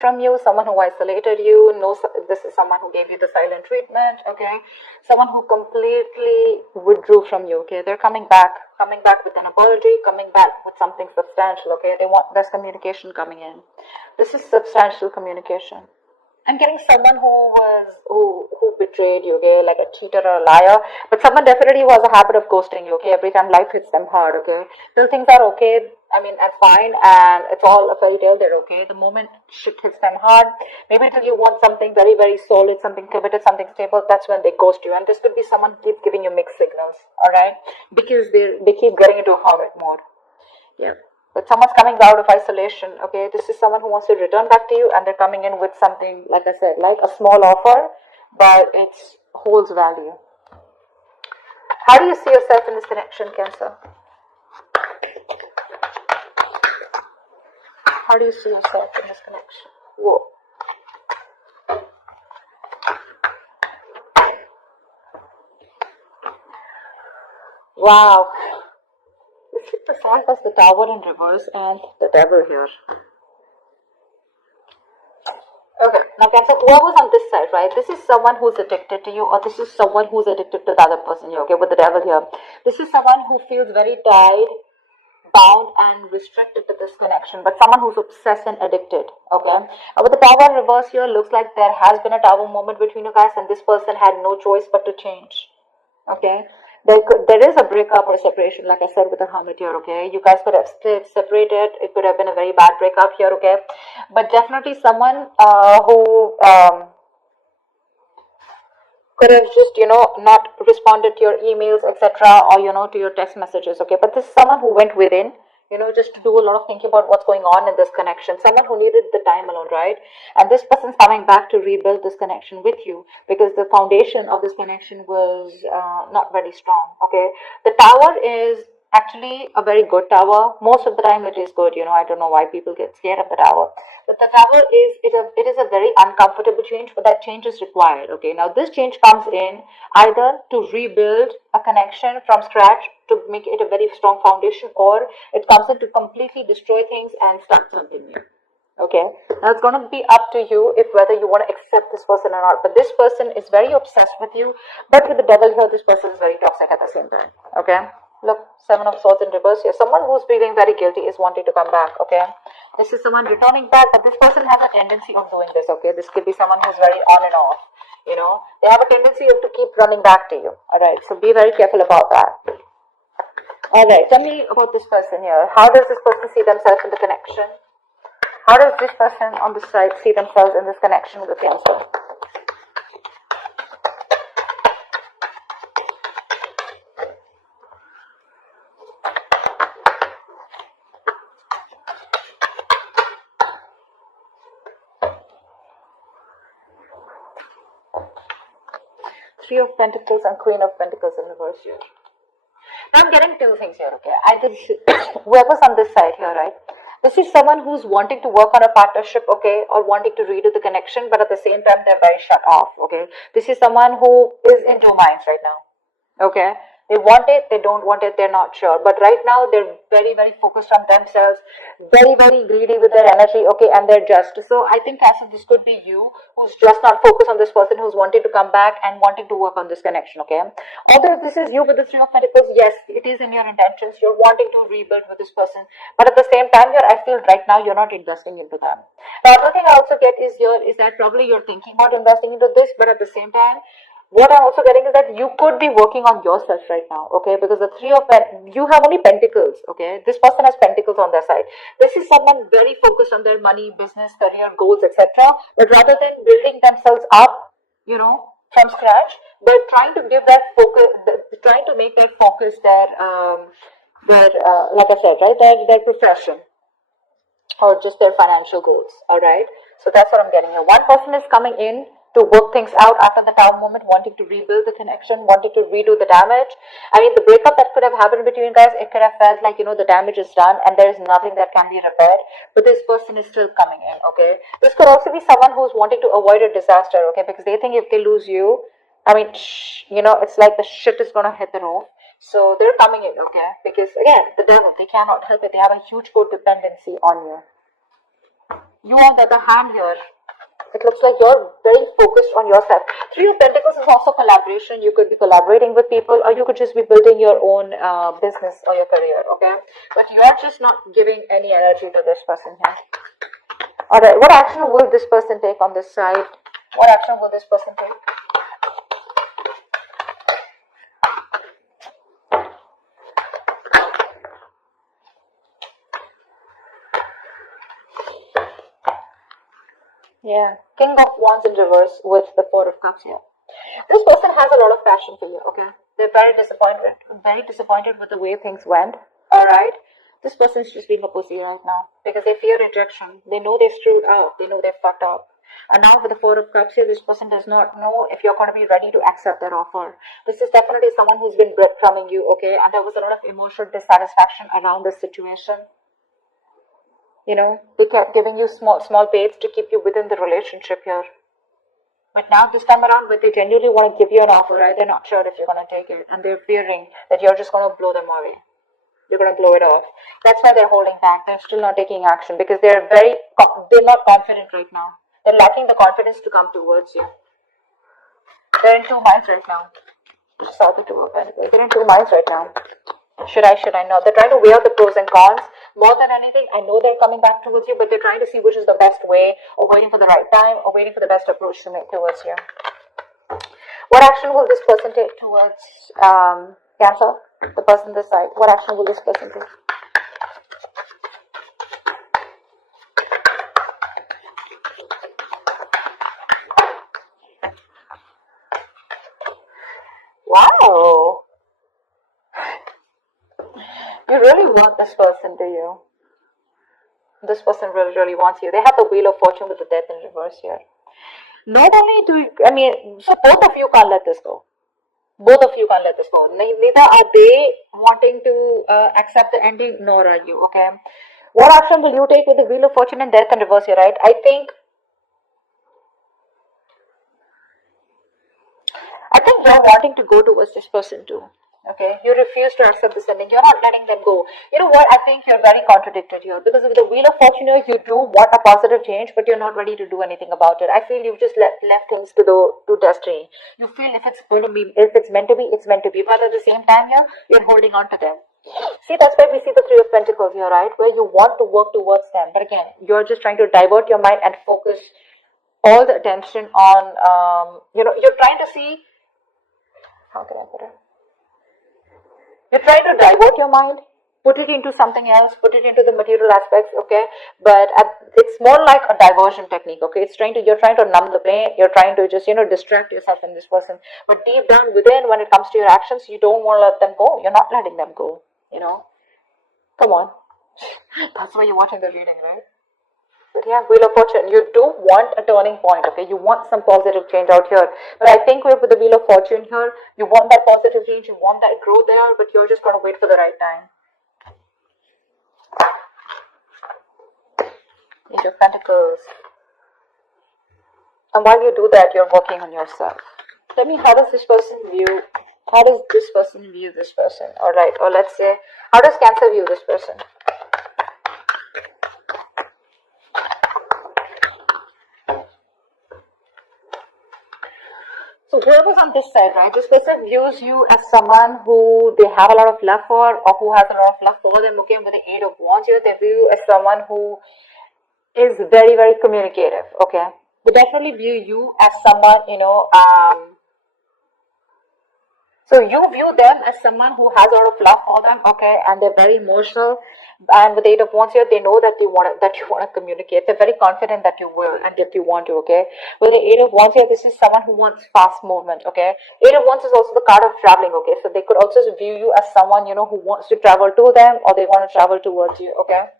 from you, someone who isolated you. No, this is someone who gave you the silent treatment, okay? Someone who completely withdrew from you, okay? They're coming back with an apology, coming back with something substantial, okay? There's communication coming in. This is substantial communication. I'm getting someone who betrayed you, okay, like a cheater or a liar. But someone definitely who has a habit of ghosting you, okay. Every time life hits them hard, okay. Till things are okay, I mean, and fine, and it's all a fairy tale. They're okay. The moment shit hits them hard, maybe till you want something very very solid, something committed, something stable, that's when they ghost you. And this could be someone who keeps giving you mixed signals, all right, because they keep getting into a hermit mode. Yeah. But someone's coming out of isolation, okay? This is someone who wants to return back to you, and they're coming in with something, like I said, like a small offer, but it holds value. How do you see yourself in this connection, Cancer? How do you see yourself in this connection? Whoa. Wow. The sign has the Tower in reverse and the Devil here. Okay, now Cancer, whoever's on this side, right? This is someone who's addicted to you, or this is someone who's addicted to the other person here, okay, with the Devil here. This is someone who feels very tied, bound, and restricted to this connection, but someone who's obsessed and addicted, okay? With the Tower in reverse here, looks like there has been a Tower moment between you guys, and this person had no choice but to change, okay? There is a breakup or a separation, like I said, with the Hermit here, okay? You guys could have separated. It could have been a very bad breakup here, okay? But definitely someone who could have just, not responded to your emails, etc., or, to your text messages, okay? But this is someone who went within, just to do a lot of thinking about what's going on in this connection. Someone who needed the time alone, right? And this person's coming back to rebuild this connection with you, because the foundation of this connection was not very strong, okay? The Tower is actually a very good tower. Most of the time it is good, I don't know why people get scared of the Tower. But the Tower it is a very uncomfortable change, but that change is required, okay? Now this change comes in either to rebuild a connection from scratch, to make it a very strong foundation, or it comes in to completely destroy things and start something new. Okay, now it's going to be up to you if whether you want to accept this person or not. But this person is very obsessed with you, but with the Devil here, this person is very toxic at the same time. Okay, look, Seven of Swords in reverse here. Someone who's feeling very guilty is wanting to come back. Okay, this is someone returning back, but this person has a tendency of doing this. Okay, this could be someone who's very on and off. They have a tendency to keep running back to you. All right, so be very careful about that. All right, tell me about this person here. How does this person see themselves in the connection? How does this person on this side see themselves in this connection with Cancer? Three of Pentacles and Queen of Pentacles in reverse here. Now I'm getting two things here, okay? Either whoever's on this side here, right? This is someone who's wanting to work on a partnership, okay, or wanting to redo the connection, but at the same time they're very shut off, okay? This is someone who is in two minds right now, okay? They want it, they don't want it, they're not sure. But right now they're very, very focused on themselves, very, very greedy with their energy, okay, and they're just. So I think, Cassie, this could be you who's just not focused on this person, who's wanting to come back and wanting to work on this connection, okay? Although if this is you with the Three of Pentacles, yes, it is in your intentions. You're wanting to rebuild with this person. But at the same time, I feel right now you're not investing into them. The other thing I also get is that probably you're thinking about investing into this, but at the same time, what I'm also getting is that you could be working on yourself right now, okay? Because the you have only pentacles, okay? This person has pentacles on their side. This is someone very focused on their money, business, career, goals, etc. But rather than building themselves up, from scratch, they're trying to give that focus, trying to make their focus their like I said, right, their profession, or just their financial goals, all right? So that's what I'm getting here. One person is coming in to work things out after the Tower moment, wanting to rebuild the connection, wanting to redo the damage. I mean, the breakup that could have happened between you guys, it could have felt like, the damage is done and there is nothing that can be repaired, but this person is still coming in, okay? This could also be someone who's wanting to avoid a disaster, okay? Because they think if they lose you, I mean, it's like the shit is going to hit the roof. So they're coming in, okay? Because again, the Devil, they cannot help it. They have a huge codependency on you. You on the other hand here, it looks like you're very focused on yourself. Three of Pentacles is also collaboration. You could be collaborating with people, or you could just be building your own business or your career, okay? But you're just not giving any energy to this person here. Alright, what action will this person take on this side? What action will this person take? Yeah, King of Wands in reverse with the Four of Cups here. This person has a lot of passion for you, okay? They're very disappointed with the way things went, alright? This person's just being a pussy right now because they fear rejection. They know they screwed up. They know they fucked up. And now with the Four of Cups here, this person does not know if you're going to be ready to accept their offer. This is definitely someone who's been breadcrumbing you, okay? And there was a lot of emotional dissatisfaction around this situation. You know, they kept giving you small baits to keep you within the relationship here. But now this time around, when they genuinely want to give you an offer, right, they're not sure if you're going to take it. And they're fearing that you're just going to blow them away. You're going to blow it off. That's why they're holding back. They're still not taking action because they're not confident right now. They're lacking the confidence to come towards you. They're in two minds right now. Saw the Two of Pentacles. They're in two minds right now. Should I not? They're trying to weigh out the pros and cons. More than anything, I know they're coming back towards you, but they're trying to see which is the best way, or waiting for the right time, or waiting for the best approach to make towards you. What action will this person take towards Cancer? The person this side. What action will this person take? Wow. You really want this person, do you? This person really, really wants you. They have the Wheel of Fortune with the Death in reverse here. Not only do you, so both of you can't let this go. Both of you can't let this go. Neither are they wanting to accept the ending, nor are you, okay? What action will you take with the Wheel of Fortune and Death in reverse here, right? I think you're wanting to go towards this person too. Okay, you refuse to accept this ending. You're not letting them go. You know what? I think you're very contradicted here because with the Wheel of Fortune here, you do want a positive change, but you're not ready to do anything about it. I feel you've just left things to destiny. You feel if it's meant to be, it's meant to be. But at the same time, here you're holding on to them. See, that's why we see the Three of Pentacles here, right? Where you want to work towards them, but again, you're just trying to divert your mind and focus all the attention on, you're trying to see. How can I put it? You're trying to divert your mind, put it into something else, put it into the material aspects, okay? But it's more like a diversion technique, okay? You're trying to numb the pain, you're trying to just, distract yourself from this person. But deep down within, when it comes to your actions, you don't want to let them go. You're not letting them go, Come on. That's why you're watching the reading, right? But yeah, Wheel of Fortune, you do want a turning point, okay? You want some positive change out here. But I think with the Wheel of Fortune here, you want that positive change, you want that growth there, but you're just going to wait for the right time. Page of Pentacles. And while you do that, you're working on yourself. Tell me, how does this person view this person? Alright, or let's say, how does Cancer view this person? So whoever's on this side, right, this person views you as someone who they have a lot of love for, or who has a lot of love for them, okay? With the Eight of Wands here, they view you as someone who is very, very communicative, okay? They definitely view you as someone, so you view them as someone who has a lot of love for them, okay? And they're very emotional. And with the Eight of Wands here, they know that you want to communicate. They're very confident that you will and that you want to, okay? With the Eight of Wands here, this is someone who wants fast movement, okay? Eight of Wands is also the card of traveling, okay? So they could also view you as someone, who wants to travel to them, or they want to travel towards you, okay?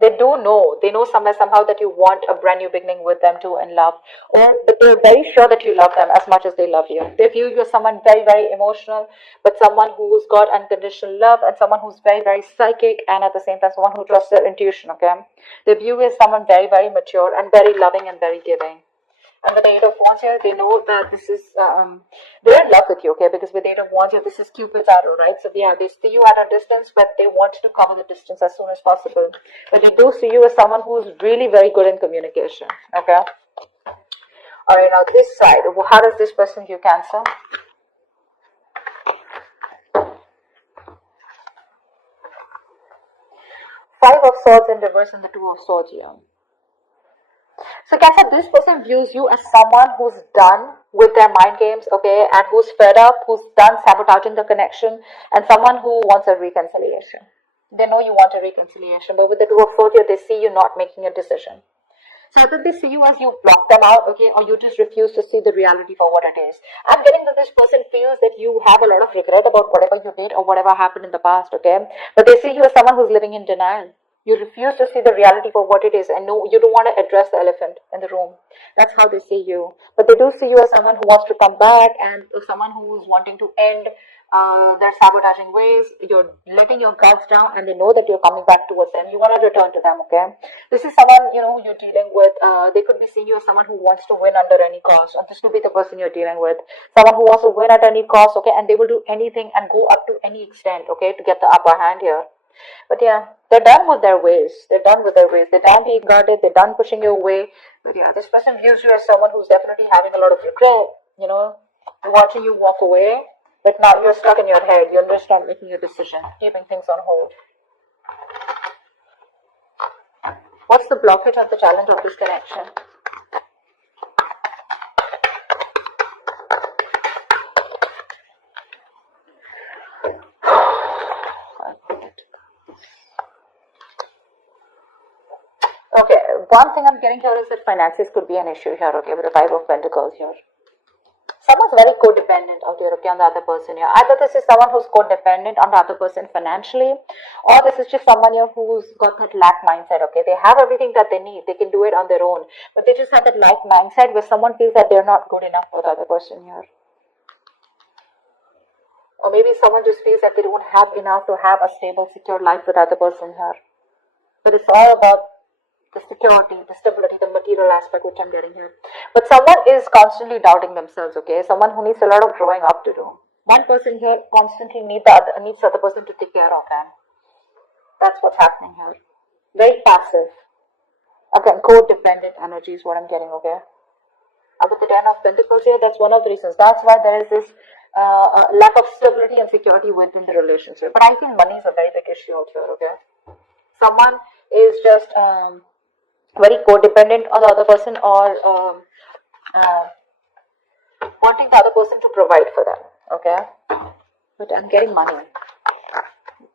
They know somehow that you want a brand new beginning with them too in love. But they're very sure that you love them as much as they love you. They view you as someone very, very emotional, but someone who's got unconditional love, and someone who's very, very psychic, and at the same time someone who trusts their intuition, okay? They view you as someone very, very mature and very loving and very giving. And with the Eight of Wands here, they know that this is, they're in love with you, okay? Because with the Eight of Wands here, this is Cupid's arrow, right? So yeah, they see you at a distance, but they want to cover the distance as soon as possible. But they do see you as someone who's really very good in communication, okay? Alright, now this side, how does this person view Cancer? Five of Swords in reverse and the Two of Swords here. So Cancer, this person views you as someone who's done with their mind games, okay, and who's fed up, who's done sabotaging the connection, and someone who wants a reconciliation. They know you want a reconciliation, but with the Two of Swords here, they see you not making a decision. So either they see you as you block them out, okay, or you just refuse to see the reality for what it is. I'm getting that this person feels that you have a lot of regret about whatever you did or whatever happened in the past, okay, but they see you as someone who's living in denial. You refuse to see the reality for what it is, and no, you don't want to address the elephant in the room. That's how they see you. But they do see you as someone who wants to come back and someone who is wanting to end their sabotaging ways. You're letting your guards down, and they know that you're coming back towards them. You want to return to them, okay? This is someone, you know, who you're dealing with. They could be seeing you as someone who wants to win under any cost, and this could be the person you're dealing with. Someone who wants to win at any cost, okay, and they will do anything and go up to any extent, okay, to get the upper hand here. But yeah, they're done with their ways. They're done with their ways. They're done being guarded. They're done pushing you away. But yeah, this person views you as someone who's definitely having a lot of regret, you know, watching you walk away. But now you're stuck in your head. You're just not making a decision, keeping things on hold. What's the blockage of the challenge of this connection? Okay, one thing I'm getting here is that finances could be an issue here, okay, with the Five of Pentacles here. Someone's very codependent out here, okay, on the other person here. Either this is someone who's codependent on the other person financially, or this is just someone here who's got that lack mindset, okay. They have everything that they need. They can do it on their own, but they just have that lack mindset where someone feels that they're not good enough for the other person here. Or maybe someone just feels that they don't have enough to have a stable, secure life with the other person here. But it's all about the security, the stability, the material aspect which I'm getting here. But someone is constantly doubting themselves, okay? Someone who needs a lot of growing up to do. One person here constantly needs the other person to take care of them. That's what's happening here. Very passive. Again, codependent energy is what I'm getting, okay? With the Ten of Pentacles here, that's one of the reasons. That's why there is this lack of stability and security within the relationship. But I think money is a very big issue out here, okay? Someone is just very codependent on the other person, or wanting the other person to provide for them, okay? But I'm getting money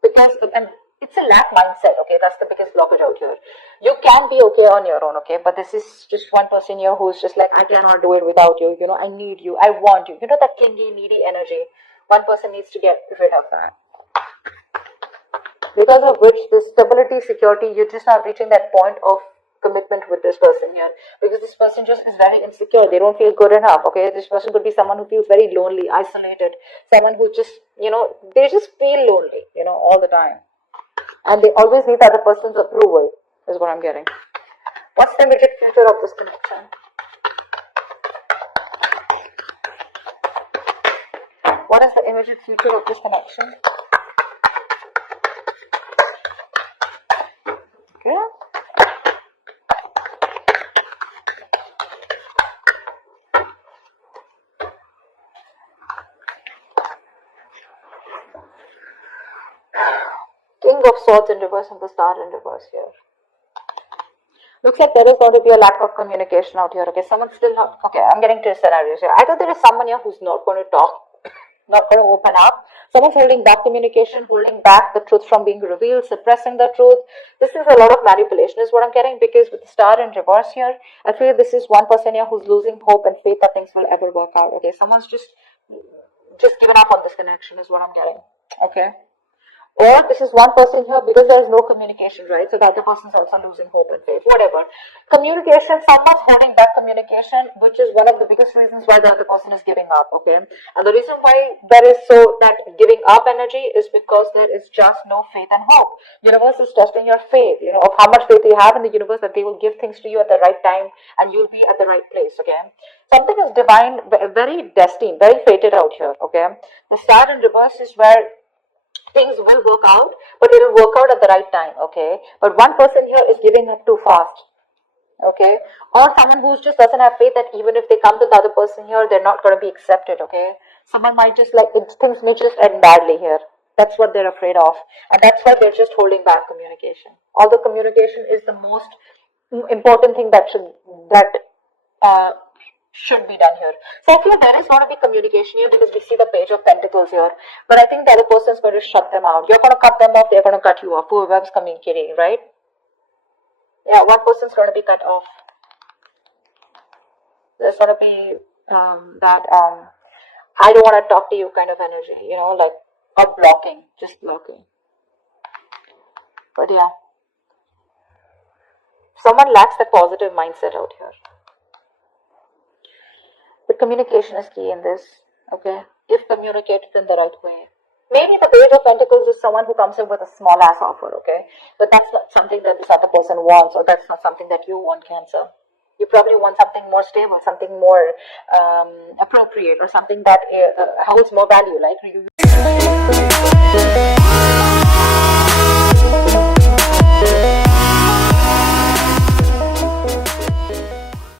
because and it's a lack mindset, okay? That's the biggest blockage out here. You can be okay on your own, okay? But this is just one person here who's just like, I cannot do it without you, you know, I need you, I want you, you know, that clingy, needy energy. One person needs to get rid of that. Because of which this stability, security, you're just not reaching that point of commitment with this person here. Because this person just is very insecure. They don't feel good enough, okay? This person could be someone who feels very lonely, isolated. Someone who just, you know, they just feel lonely, you know, all the time. And they always need the other person's approval, is what I'm getting. What's the immediate future of this connection? What is the immediate future of this connection? Okay. King of Swords in reverse and the Star in reverse here. Looks like there is going to be a lack of communication out here, okay? Someone's still not, okay, I'm getting to scenarios here. Either there is someone here who's not going to talk, not going to open up. Someone's holding back communication, holding back the truth from being revealed, suppressing the truth. This is a lot of manipulation is what I'm getting, because with the Star in reverse here, I feel this is one person here who's losing hope and faith that things will ever work out, okay? Someone's just given up on this connection is what I'm getting, okay? Or this is one person here because there is no communication, right? So the other person is also losing hope and faith, whatever. Communication, someone's holding back communication, which is one of the biggest reasons why the other person is giving up, okay? And the reason why there is that giving up energy is because there is just no faith and hope. Universe is testing your faith, of how much faith you have in the universe that they will give things to you at the right time and you'll be at the right place, okay? Something is divine, very destined, very fated out here, okay? The star in reverse is where things will work out, but it will work out at the right time, okay? But one person here is giving up too fast, okay? Or someone who just doesn't have faith that even if they come to the other person here, they're not going to be accepted, okay? Someone might just things may just end badly here. That's what they're afraid of, and that's why they're just holding back communication. Although communication is the most important thing that should be done here. So I feel there is going to be communication here because we see the Page of Pentacles here. But I think the other person is going to shut them out. You're going to cut them off, they're going to cut you off. Whoever's communicating, right? Yeah, one person is going to be cut off. There's going to be I don't want to talk to you kind of energy, or blocking, just blocking. But yeah, someone lacks that positive mindset out here. But communication is key in this, okay? If communicated in the right way. Maybe the Page of Pentacles is someone who comes in with a small ass offer, okay? But that's not something that this other person wants, or that's not something that you want, Cancer. You probably want something more stable, something more appropriate, or something that holds more value, like you.